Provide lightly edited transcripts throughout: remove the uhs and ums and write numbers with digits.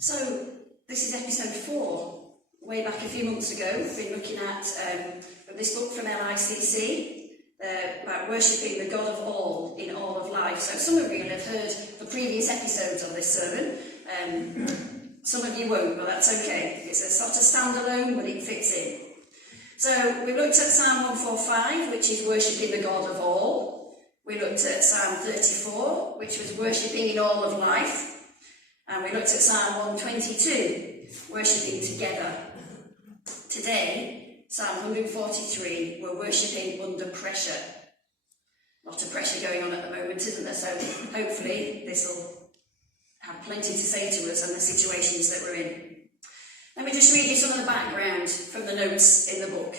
So this is episode 4. Way back a few months ago, we've been looking at this book from LICC about worshipping the God of all in all of life. So some of you will have heard the previous episodes of this sermon. Some of you won't, but that's okay. It's a sort of standalone, but it fits in. So we looked at Psalm 145, which is worshipping the God of all. We looked at Psalm 34, which was worshipping in all of life. And we looked at Psalm 122, worshipping together. Today, Psalm 143, we're worshipping under pressure. A lot of pressure going on at the moment, isn't there? So hopefully this will have plenty to say to us and the situations that we're in. Let me just read you some of the background from the notes in the book.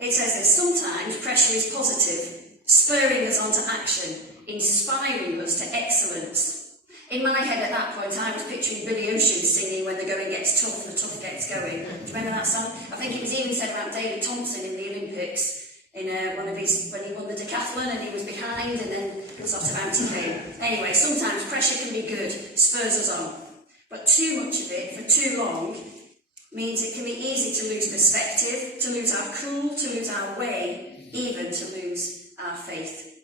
It says that sometimes pressure is positive, spurring us on to action, inspiring us to excellence. In my head at that point, I was picturing Billy Ocean singing "When the going gets tough, the tough gets going." Do you remember that song? I think it was even said about David Thompson in the Olympics, in when he won the decathlon and he was behind and then sort of out he came. Anyway, sometimes pressure can be good, spurs us on. But too much of it for too long means it can be easy to lose perspective, to lose our cool, to lose our way, even to lose our faith.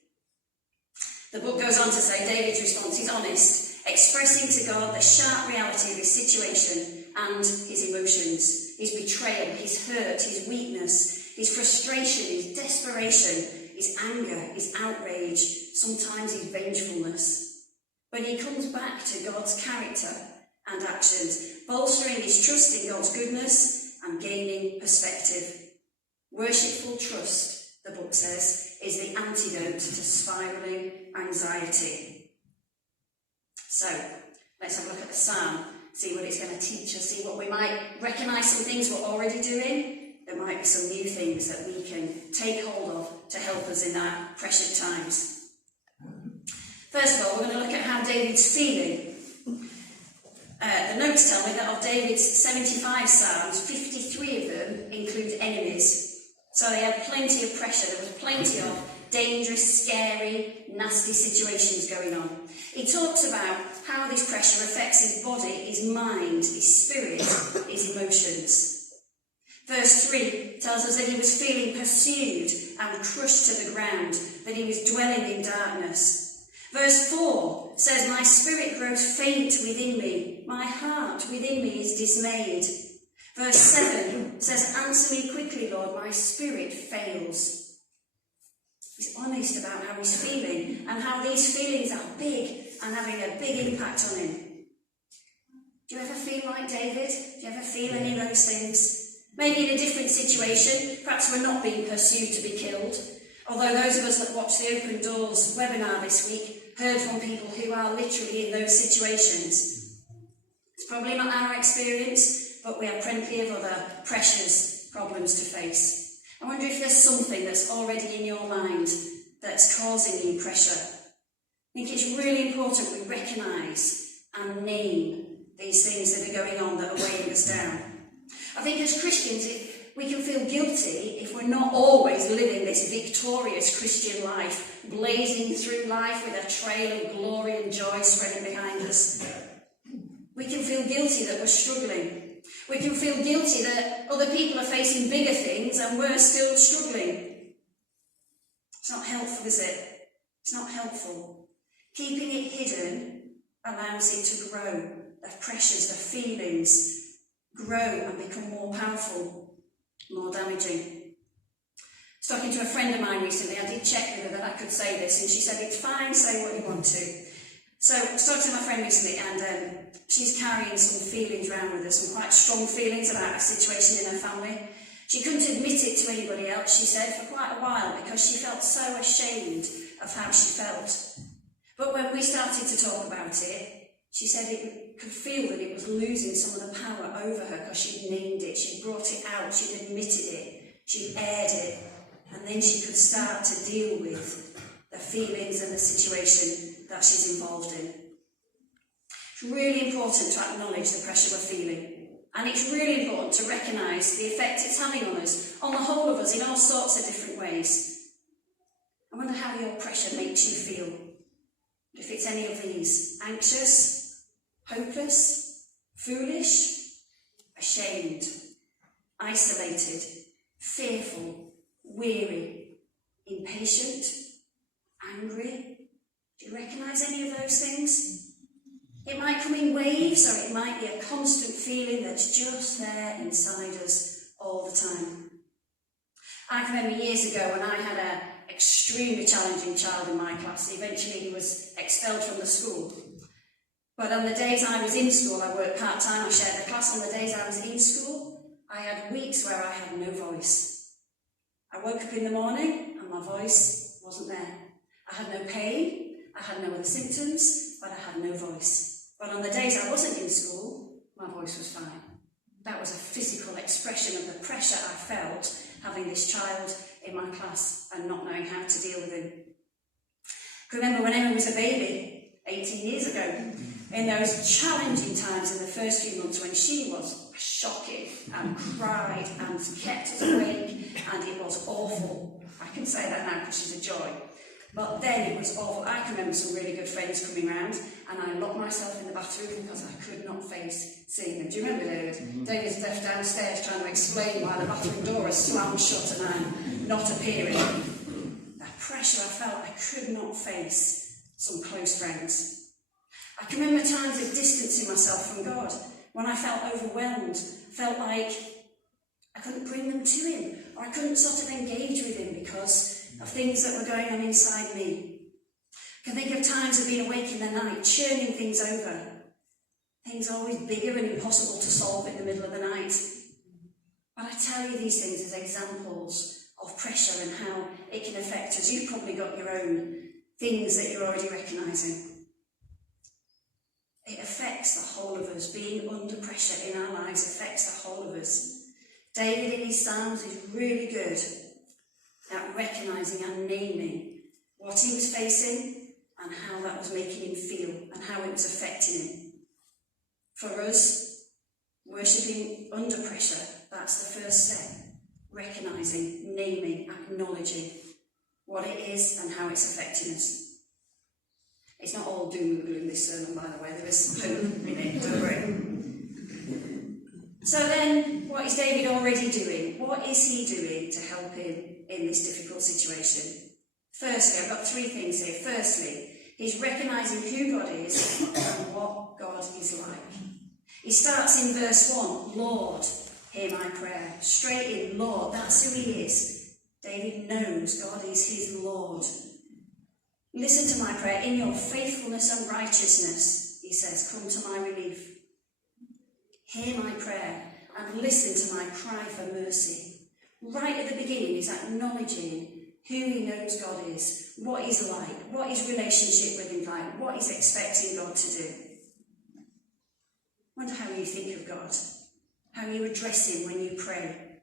The book goes on to say David's response is honest, expressing to God the sharp reality of his situation and his emotions, his betrayal, his hurt, his weakness, his frustration, his desperation, his anger, his outrage, sometimes his vengefulness. But he comes back to God's character and actions, bolstering his trust in God's goodness and gaining perspective. Worshipful trust, the book says, is the antidote to spiralling anxiety. So, let's have a look at the psalm, see what it's going to teach us, see what we might recognise some things we're already doing. There might be some new things that we can take hold of to help us in our pressured times. First of all, we're going to look at how David's feeling. The notes tell me that of David's 75 psalms, 53 of them include enemies. So they had plenty of pressure. There was plenty of dangerous, scary, nasty situations going on. He talks about how this pressure affects his body, his mind, his spirit, his emotions. Verse 3 tells us that he was feeling pursued and crushed to the ground, that he was dwelling in darkness. Verse 4 says, "My spirit grows faint within me, my heart within me is dismayed." Verse 7 says, "Answer me quickly, Lord, my spirit fails." He's honest about how he's feeling and how these feelings are big and having a big impact on him. Do you ever feel like David? Do you ever feel any of those things? Maybe in a different situation, perhaps we're not being pursued to be killed. Although those of us that watched the Open Doors webinar this week heard from people who are literally in those situations. It's probably not our experience, but we have plenty of other pressures, problems to face. I wonder if there's something that's already in your mind that's causing you pressure. I think it's really important we recognise and name these things that are going on that are weighing us down. I think as Christians, we can feel guilty if we're not always living this victorious Christian life, blazing through life with a trail of glory and joy spreading behind us. We can feel guilty that we're struggling. We can feel guilty that other people are facing bigger things and we're still struggling. It's not helpful, is it? It's not helpful. Keeping it hidden allows it to grow. The pressures, the feelings grow and become more powerful, more damaging. I was talking to a friend of mine recently. I did check with her that I could say this, and she said, "It's fine, say what you want to." So I was talking to my friend recently, and she's carrying some feelings around with her, some quite strong feelings about a situation in her family. She couldn't admit it to anybody else, she said, for quite a while, because she felt so ashamed of how she felt. But when we started to talk about it, she said it could feel that it was losing some of the power over her because she'd named it, she'd brought it out, she'd admitted it, she'd aired it, and then she could start to deal with the feelings and the situation that she's involved in. It's really important to acknowledge the pressure we're feeling, and it's really important to recognise the effect it's having on us, on the whole of us, in all sorts of different ways. I wonder how your pressure makes you feel. If it's any of these: anxious, hopeless, foolish, ashamed, isolated, fearful, weary, impatient, angry. Do you recognise any of those things? It might come in waves, or it might be a constant feeling that's just there inside us all the time. I can remember years ago when I had an extremely challenging child in my class. Eventually he was expelled from the school. But on the days I was in school, I worked part-time, I shared the class. On the days I was in school, I had weeks where I had no voice. I woke up in the morning and my voice wasn't there. I had no pain, I had no other symptoms, but I had no voice. But on the days I wasn't in school, my voice was fine. That was a physical expression of the pressure I felt having this child in my class and not knowing how to deal with him. I can remember when Emma was a baby, 18 years ago, in those challenging times in the first few months when she was shocking and cried and kept us awake, and it was awful. I can say that now because she's a joy. But then it was awful. I can remember some really good friends coming round, and I locked myself in the bathroom because I could not face seeing them. Do you remember David? Mm-hmm. David's left downstairs trying to explain why the bathroom door is slammed shut and I'm not appearing. That pressure I felt, I could not face some close friends. I can remember times of distancing myself from God, when I felt overwhelmed, felt like I couldn't bring them to him, or I couldn't sort of engage with him because of things that were going on inside me. I can think of times of being awake in the night, churning things over. Things always bigger and impossible to solve in the middle of the night. But I tell you these things as examples of pressure and how it can affect us. You've probably got your own things that you're already recognising. It affects the whole of us. Being under pressure in our lives affects the whole of us. David in his Psalms is really good at recognising and naming what he was facing and how that was making him feel and how it was affecting him. For us, worshipping under pressure, that's the first step. Recognising, naming, acknowledging what it is and how it's affecting us. It's not all doom and gloom this sermon, by the way. There is hope in it, don't worry. So then, what is David already doing? What is he doing to help him in this difficult situation? Firstly, I've got three things here. Firstly, he's recognising who God is and what God is like. He starts in verse 1, Lord, hear my prayer. Straight in, Lord, that's who he is. David knows God is his Lord. Listen to my prayer. In your faithfulness and righteousness, he says, come to my relief. Hear my prayer and listen to my cry for mercy. Right at the beginning, he's acknowledging who he knows God is, what he's like, what his relationship with him like, what he's expecting God to do. Wonder how you think of God, how you address him when you pray.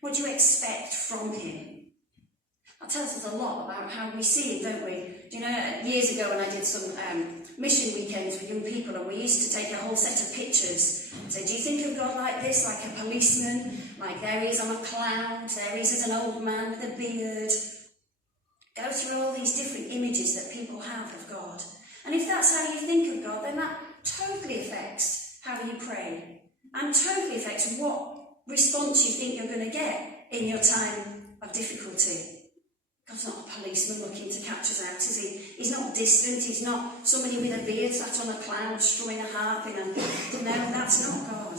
What do you expect from him? That tells us a lot about how we see him, don't we? Do you know, years ago when I did some mission weekends with young people, and we used to take a whole set of pictures and say, do you think of God like this, like a policeman, like there he is on a cloud, there he is as an old man with a beard? Go through all these different images that people have of God. And if that's how you think of God, then that totally affects how you pray and totally affects what response you think you're going to get in your time of difficulty. God's not a policeman looking to catch us out, is he? He's not distant, he's not somebody with a beard sat on a cloud strumming a harp in a... No, that's not God.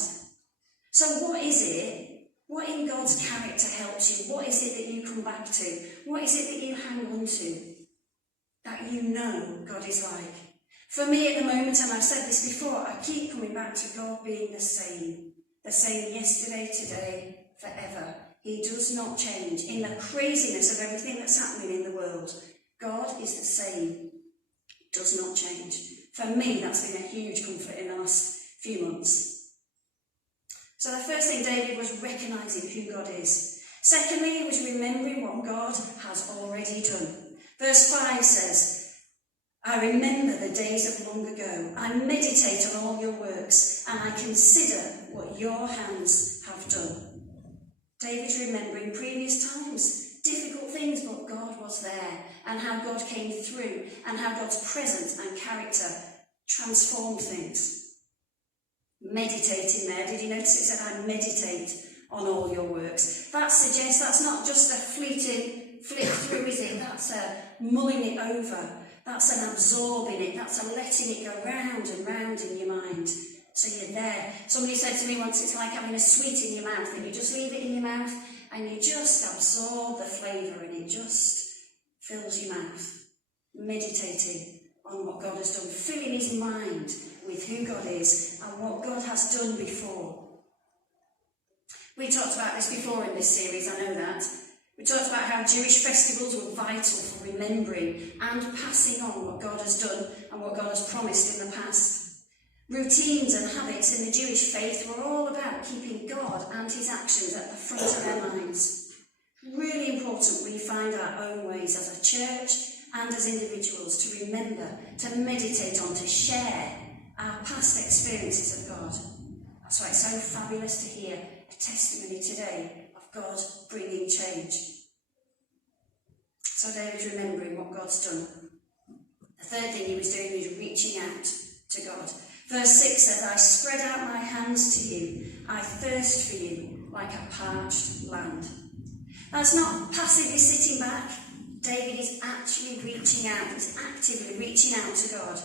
So what is it? What in God's character helps you? What is it that you come back to? What is it that you hang on to? That you know God is like? For me at the moment, and I've said this before, I keep coming back to God being the same. The same yesterday, today, forever. He does not change. In the craziness of everything that's happening in the world, God is the same. Does not change. For me, that's been a huge comfort in the last few months. So the first thing David was recognising who God is. Secondly, he was remembering what God has already done. Verse 5 says, I remember the days of long ago. I meditate on all your works, and I consider what your hands have done. David's remembering previous times, difficult things, but God was there, and how God came through, and how God's presence and character transformed things. Meditating there. Did you notice it said, I meditate on all your works? That suggests that's not just a fleeting flip through, is it? That's a mulling it over. That's an absorbing it. That's a letting it go round and round in your mind. So you're there. Somebody said to me once, it's like having a sweet in your mouth, and you just leave it in your mouth and you just absorb the flavour and it just fills your mouth. Meditating on what God has done, filling his mind with who God is and what God has done before. We talked about this before in this series, I know that. We talked about how Jewish festivals were vital for remembering and passing on what God has done and what God has promised in the past. Routines and habits in the Jewish faith were all about keeping God and his actions at the front of their minds. Really important we find our own ways as a church and as individuals to remember, to meditate on, to share our past experiences of God. That's why it's so fabulous to hear a testimony today of God bringing change. So David's remembering what God's done. The third thing he was doing was reaching out to God. Verse 6 says, I spread out my hands to you. I thirst for you like a parched land. That's not passively sitting back. David is actually reaching out. He's actively reaching out to God.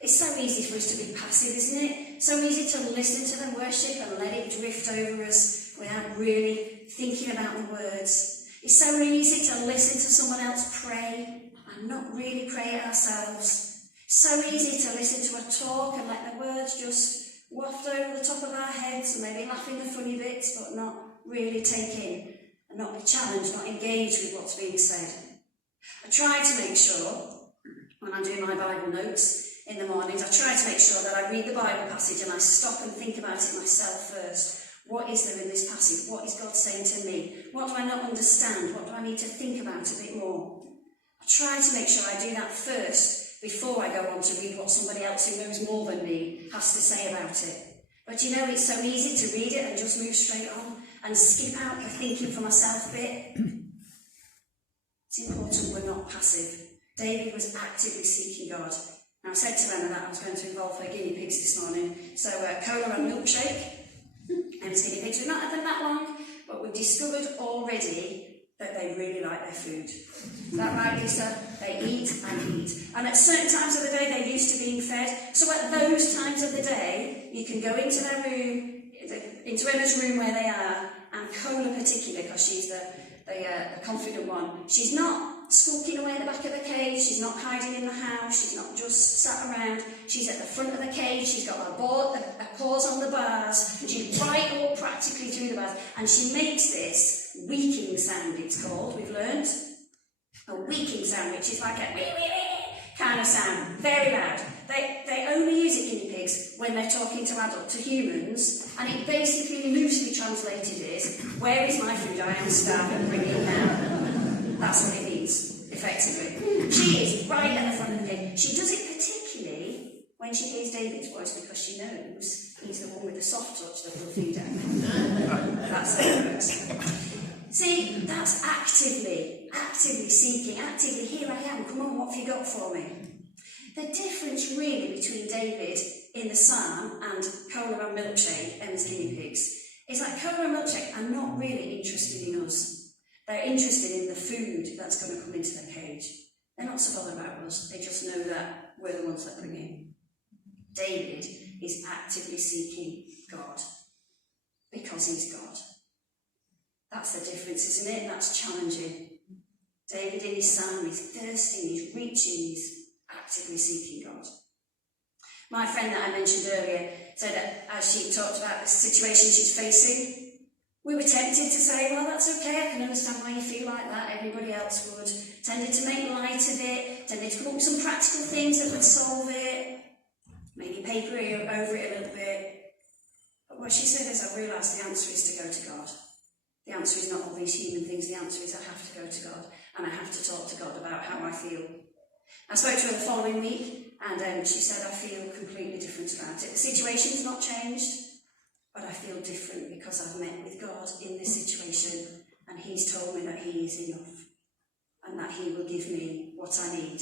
It's so easy for us to be passive, isn't it? So easy to listen to the worship and let it drift over us without really thinking about the words. It's so easy to listen to someone else pray and not really pray it ourselves. So easy to listen to a talk and let the words just waft over the top of our heads and maybe laugh in the funny bits, but not really take in and not be challenged, not engage with what's being said. I try to make sure, when I'm doing my Bible notes in the mornings, I try to make sure that I read the Bible passage and I stop and think about it myself first. What is there in this passage? What is God saying to me? What do I not understand? What do I need to think about a bit more? I try to make sure I do that first before I go on to read what somebody else who knows more than me has to say about it. But you know, it's so easy to read it and just move straight on and skip out the thinking for myself bit. It's important we're not passive. David was actively seeking God. Now, I said to Emma that I was going to involve her guinea pigs this morning. So, cola and milkshake. Emma's guinea pigs. We've not had them that long, but we've discovered already that they really like their food. Is that right, Lisa? They eat and eat. And at certain times of the day, they're used to being fed. So at those times of the day, you can go into their room, into Emma's room where they are, and Cola particularly, because she's the confident one, she's not skulking away at the back of the cage, she's not hiding in the house, she's not just sat around, she's at the front of the cage, she's got her paws on the bars, she's right up practically through the bars, and she makes this weaking sound, it's called, we've learnt. A weaking sound, which is like a wee wee wee kind of sound, very loud. They only use it, guinea pigs, when they're talking to humans, and it basically loosely translated is, where is my food? I am starving, bring it now. That's what it means, effectively. She is right at the front of the cage. She does it particularly when she hears David's voice, because she knows he's the one with the soft touch that will feed her. That's how it works. See, that's actively seeking, actively, here I am, come on, what have you got for me? The difference really between David in the psalm and Cola and Milkshake, Emma's guinea pigs, is that Cola and Milkshake are not really interested in us. They're interested in the food that's going to come into the cage. They're not so bothered about us, they just know that we're the ones that bring in. David is actively seeking God because he's God. That's the difference, isn't it? That's challenging. David in his psalm is thirsting, he's reaching, he's actively seeking God. My friend that I mentioned earlier said that as she talked about the situation she's facing, we were tempted to say, well, that's okay, I can understand why you feel like that, everybody else would. Tended to make light of it, tended to come up with some practical things that would solve it, maybe paper over it a little bit. But what she said is, I realised the answer is to go to God. The answer is not all these human things, the answer is I have to go to God and I have to talk to God about how I feel. I spoke to her the following week and she said, I feel completely different about it. The situation's not changed, but I feel different because I've met with God in this situation and he's told me that he is enough and that he will give me what I need.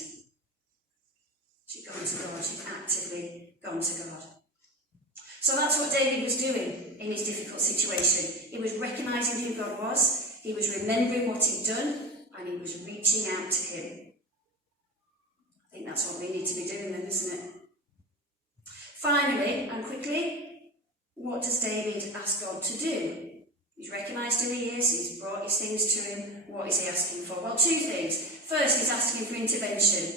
She's gone to God, she's actively gone to God. So that's what David was doing in his difficult situation. He was recognising who God was, he was remembering what he'd done, and he was reaching out to him. I think that's what we need to be doing then, isn't it? Finally, and quickly, what does David ask God to do? He's recognised who he is, he's brought his things to him. What is he asking for? Well, two things. First, he's asking for intervention.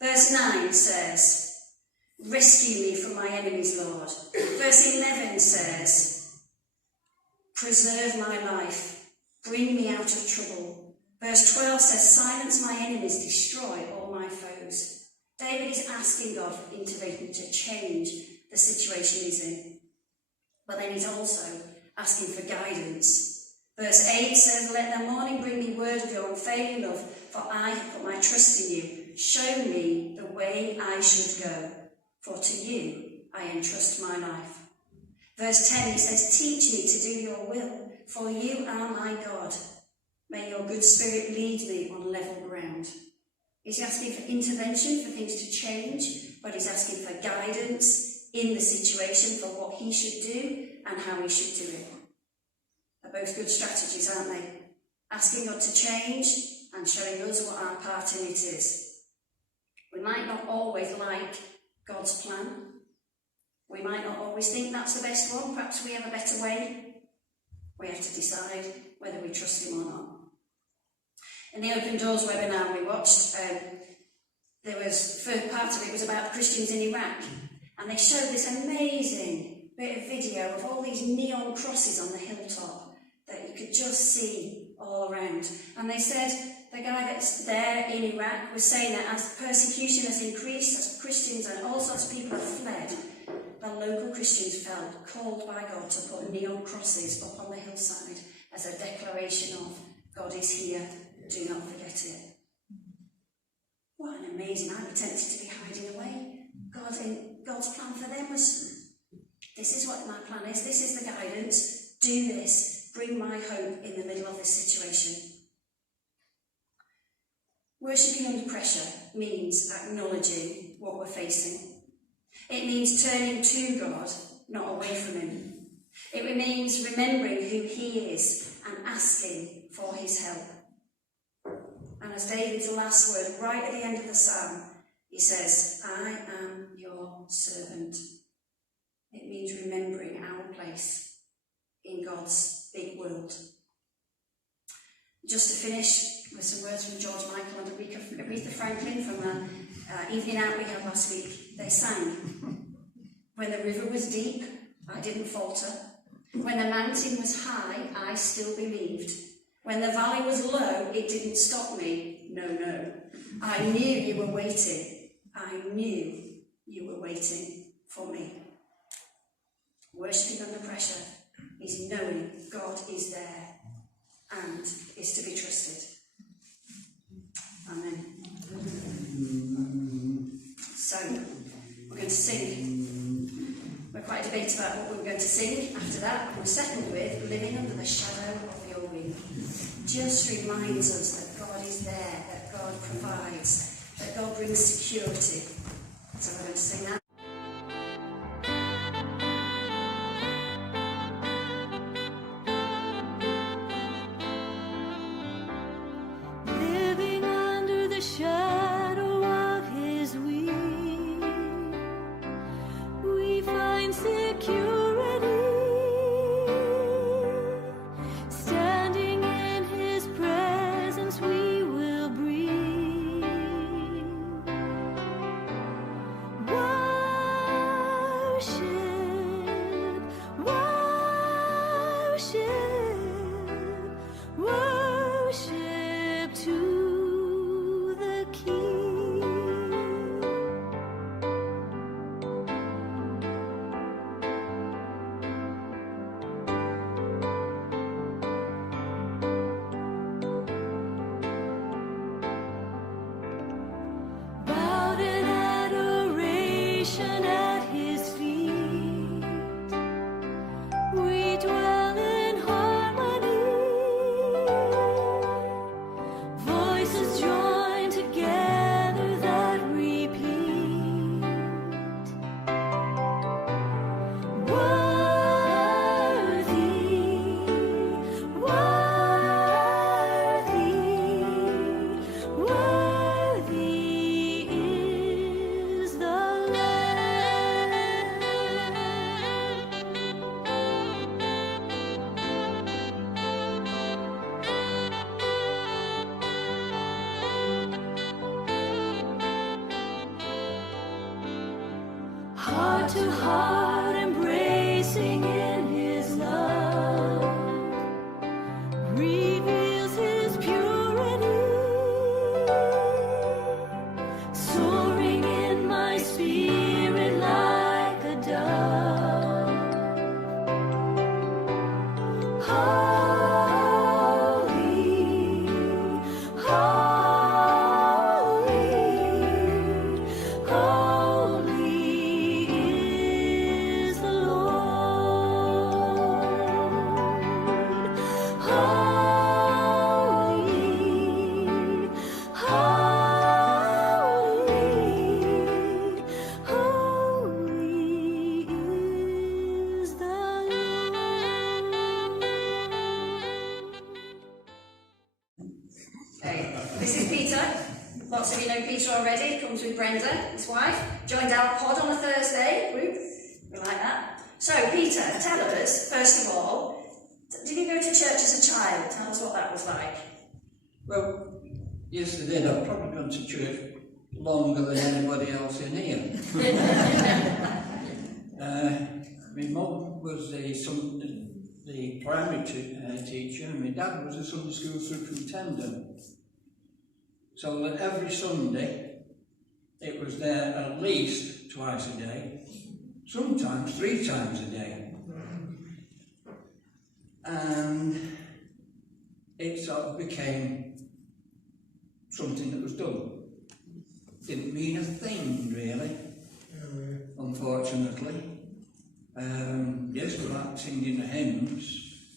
Verse 9 says, rescue me from my enemies, Lord. Verse 11 says, preserve my life, bring me out of trouble. Verse 12 says, silence my enemies, destroy all my foes. David is asking God for intervention to change the situation he's in. But then he's also asking for guidance. Verse 8 says, let the morning bring me word of your unfailing love, for I have put my trust in you. Show me the way I should go, for to you I entrust my life. Verse 10, he says, teach me to do your will, for you are my God. May your good spirit lead me on level ground. He's asking for intervention, for things to change, but he's asking for guidance in the situation for what he should do and how he should do it. They're both good strategies, aren't they? Asking God to change and showing us what our part in it is. We might not always like God's plan. We might not always think that's the best one. Perhaps we have a better way. We have to decide whether we trust him or not. In the Open Doors webinar we watched, first part of it was about Christians in Iraq, and they showed this amazing bit of video of all these neon crosses on the hilltop that you could just see all around. And they said the guy that's there in Iraq was saying that as persecution has increased, as Christians and all sorts of people have fled, the local Christians felt called by God to put neon crosses up on the hillside as a declaration of God is here, do not forget it. What an amazing, I was tempted to be hiding away. God's plan for them was, this is what my plan is, this is the guidance, do this, bring my hope in the middle of this situation. Worshipping under pressure means acknowledging what we're facing. It means turning to God, not away from him. It means remembering who he is and asking for his help. And as David's last word, right at the end of the psalm, he says, I am your servant. It means remembering our place in God's big world. Just to finish with some words from George Michael and Aretha Franklin from an evening out we had last week. They sang, when the river was deep, I didn't falter. When the mountain was high, I still believed. When the valley was low, it didn't stop me. No. I knew you were waiting. I knew you were waiting for me. Worshipping under pressure is knowing God is there and is to be trusted. Amen. So, we're going to sing. We're quite debated about what we're going to sing after that. We're settled with Living Under the Shadow of Your Wing. Just reminds us that God is there, that God provides, that God brings security. So we're going to sing that. Living under the shadow of his wing, we find security. Standing in his presence, we will breathe. heart to heart, embracing in his love, reveals his purity, soaring in my spirit like a dove. Holy, holy, holy is the Lord. Holy, holy, holy is the Lord. Okay, this is Peter. Lots of you know Peter already. Comes with Brenda, his wife. Joined our pod on a Thursday group. We like that. So, Peter, tell us, first of all, did you go to church as a child? Tell us what that was like. Well, yes, I did. I've probably gone to church longer than anybody else in here. My mum was the primary teacher, and my dad was a Sunday school superintendent. So that every Sunday, it was there at least twice a day, sometimes 3 times a day. And it sort of became something that was done. Didn't mean a thing, really, unfortunately. Yes, we liked singing the hymns,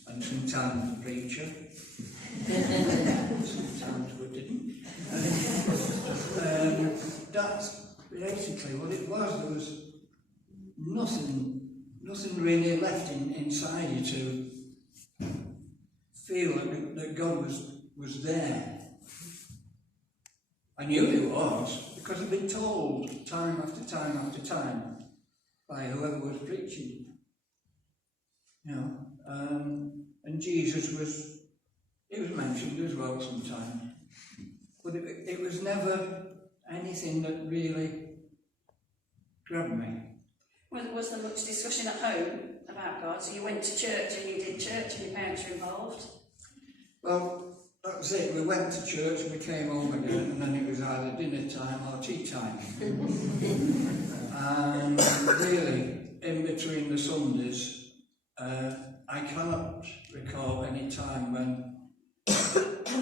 and sometimes the preacher. Sometimes we didn't. That's basically what it was. There was nothing really left inside you to feel that God was there. I knew he was, because I'd been told time after time after time by whoever was preaching. You know, and Jesus was mentioned as well sometimes. But it was never anything that really grabbed me. Was there much discussion at home about God? So you went to church and you did church and your parents were involved? Well, that was it. We went to church and we came home again, and then it was either dinner time or tea time. And really, in between the Sundays, I cannot recall any time when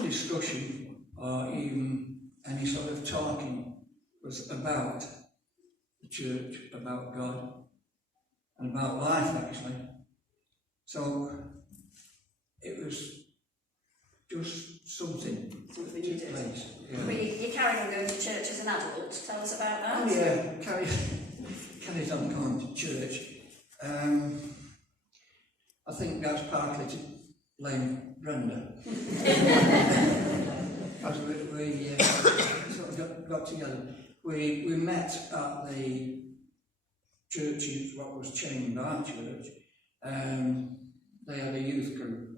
discussion or even any sort of talking was about the church, about God, and about life, actually. So it was just something Something that you took did. place. Yeah. But you carried on going to church as an adult. Tell us about that. Oh yeah, carried on going to church. I think that's partly to blame Brenda. As we sort of got together. We met at the churches, what was changed our church. They had a youth group.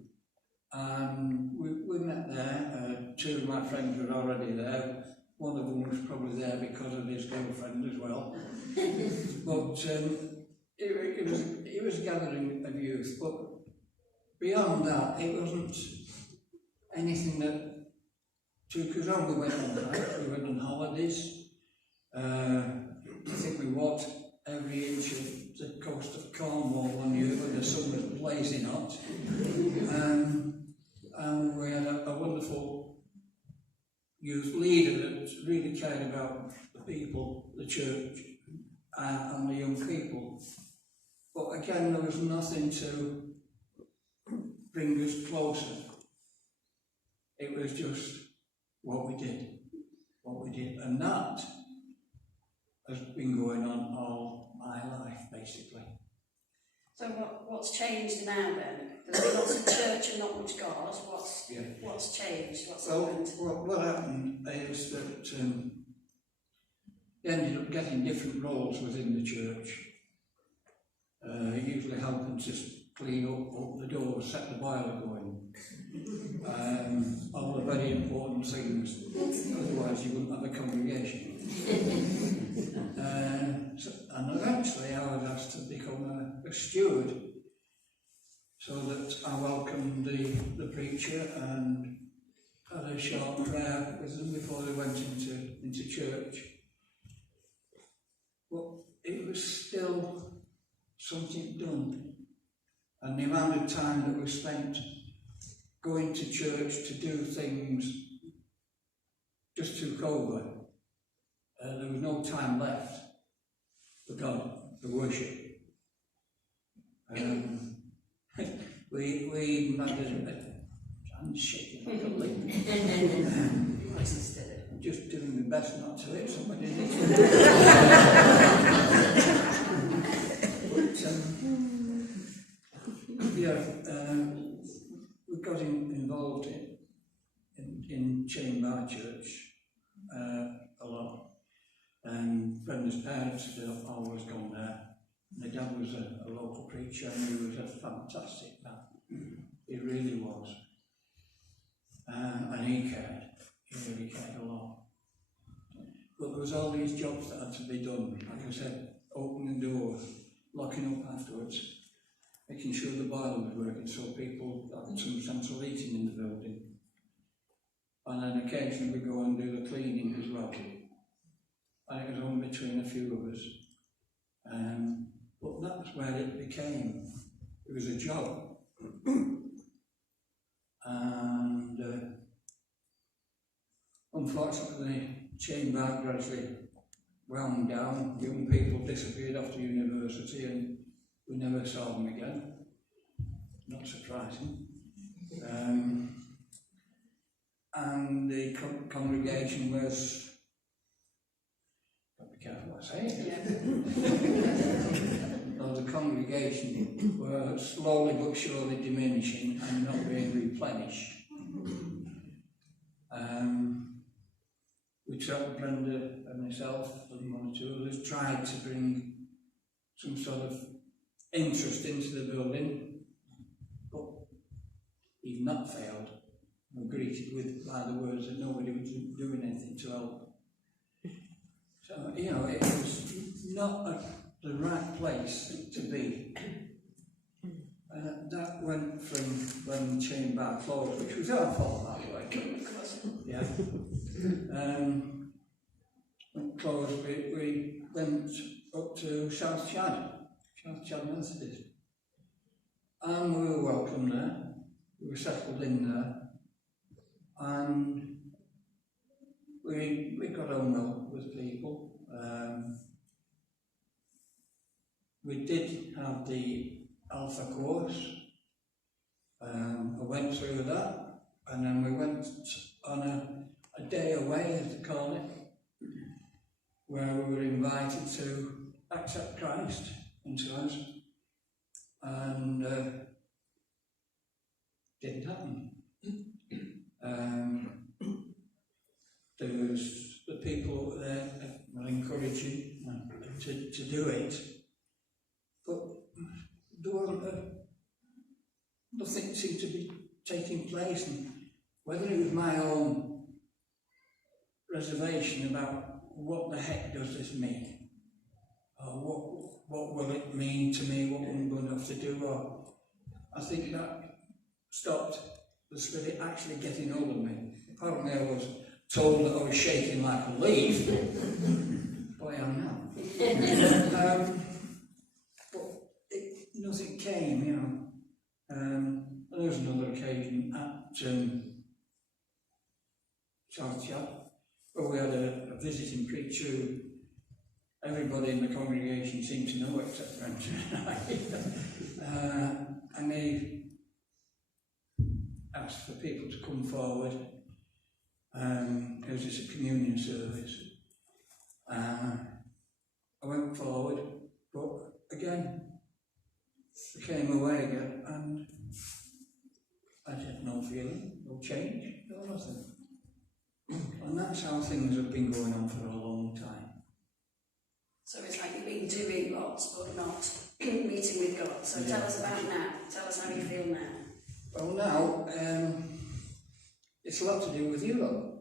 And we met there. 2 of my friends were already there. One of them was probably there because of his girlfriend as well. But it was a gathering of youth. But beyond that, it wasn't anything that took us on. We went on hikes, we went on holidays. I think we walked every inch of the coast of Cornwall one year when the sun was blazing hot. And we had a wonderful youth leader that really cared about the people, the church, and the young people. But again, there was nothing to bring us closer. It was just what we did. And that has been going on all my life, basically. So what's changed now then? There's been lots of church and not much God. What's changed? What's happened? What happened is that they ended up getting different roles within the church. Usually helping to clean up the doors, set the boiler going. All the very important things. Otherwise you wouldn't have a congregation. And eventually I was asked to become a steward, so that I welcomed the preacher and had a short prayer with them before they went into church. But it was still something done, and the amount of time that was spent going to church to do things just took over. There was no time left for God, for worship. We even had a handshake like a link. Just doing my best not to hit somebody. We got involved in Chamber Church a lot. And Brenda's parents had always gone there. My dad was a local preacher, and he was a fantastic man. He really was. And he cared. He really cared a lot. But there was all these jobs that had to be done. Like I said, opening doors, locking up afterwards, making sure the boiler was working so people had some central heating in the building. And then occasionally we go and do the cleaning as well. And it was only between a few of us. But that's where it became. It was a job. And unfortunately, Chamber gradually wound down. Young people disappeared after university, and we never saw them again. Not surprising. And the congregation was, got to be careful what I say. Well, the congregation were slowly but surely diminishing and not being replenished. We tried, Brenda and myself and one or two others, tried to bring some sort of interest into the building, but even that failed. We were greeted by the words that nobody was doing anything to help. So, it was not the right place to be. That went from when Chamber closed, which was our fault, by the way. Yeah. When closed, we went up to South Chad Methodist. And we were welcome there. We were settled in there. And we got on well with people. We did have the Alpha course. I went through that, and then we went on a day away, as they call it, where we were invited to accept Christ into us, and didn't happen. There was the people there were encouraging to do it, but there wasn't nothing seemed to be taking place, and whether it was my own reservation about what the heck does this mean, or what will it mean to me, what I'm going to have to do, or I think that stopped the Spirit actually getting hold of me. Apparently I was told that I was shaking like a leaf. Boy, I am now. But nothing came, There was another occasion at South Chad where we had a visiting preacher who everybody in the congregation seemed to know except Brenda and I. And they asked for people to come forward. It was just a communion service. I went forward, but again, I came away again, and I had no feeling, no change, no nothing. And that's how things have been going on for a long time. So it's like you've been doing lots, but not meeting with God. So tell us about now. Tell us how you feel now. Well, now, it's a lot to do with you lot.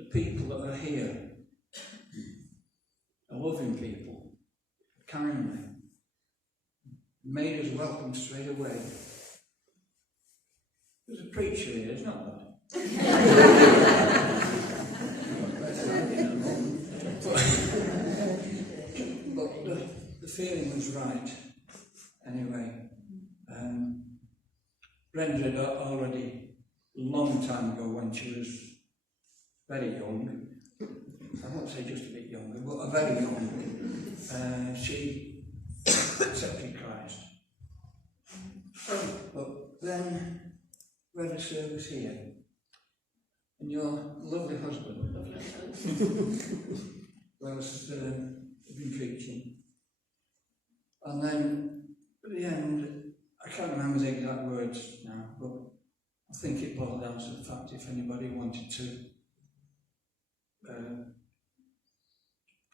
the people that are here are loving people, kindly, made us welcome straight away. There's a preacher here, it's not bad. But the feeling was right. Anyway, Brenda had already, long time ago when she was very young, I won't say just a bit younger, but very young, she accepted Christ. But then we had a service here, and your lovely husband was been preaching, and then at the end, I can't remember the exact words now, but I think it boiled down to the fact if anybody wanted to,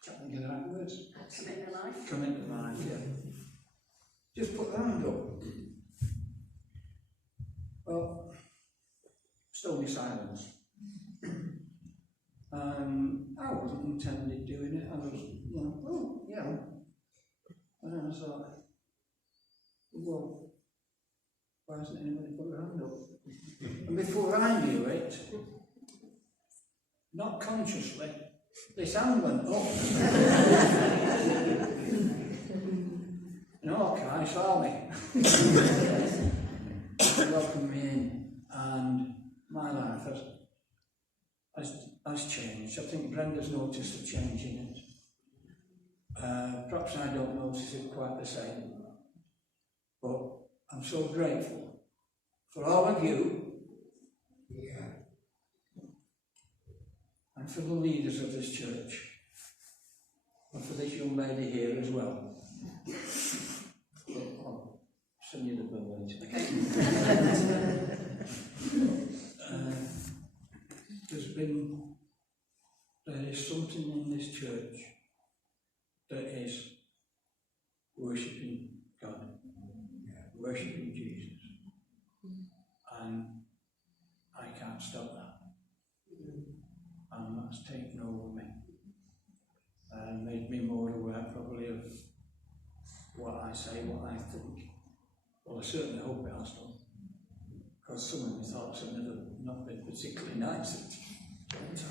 can't think of the right words. Commit their life. Commit their life, yeah. Just put their hand up. Well, stony silence. I wasn't intended doing it. I was, oh, yeah. And then I thought, well, why hasn't anybody put their hand up? And before I knew it, not consciously, this hand went up. And Hawkeye saw me. He welcomed me in, and my life has changed. I think Brenda's noticed a change in it. Perhaps I don't notice it quite the same, but I'm so grateful for all of you, and for the leaders of this church, and for this young lady here as well. But I'll send you the bill later. Okay. There is something in this church that is worshipping God, worshipping Jesus, and I can't stop that. And that's taken over me and made me more aware probably of what I say, what I think. Well, I certainly hope it has done, because some of my thoughts have not been particularly nice at times.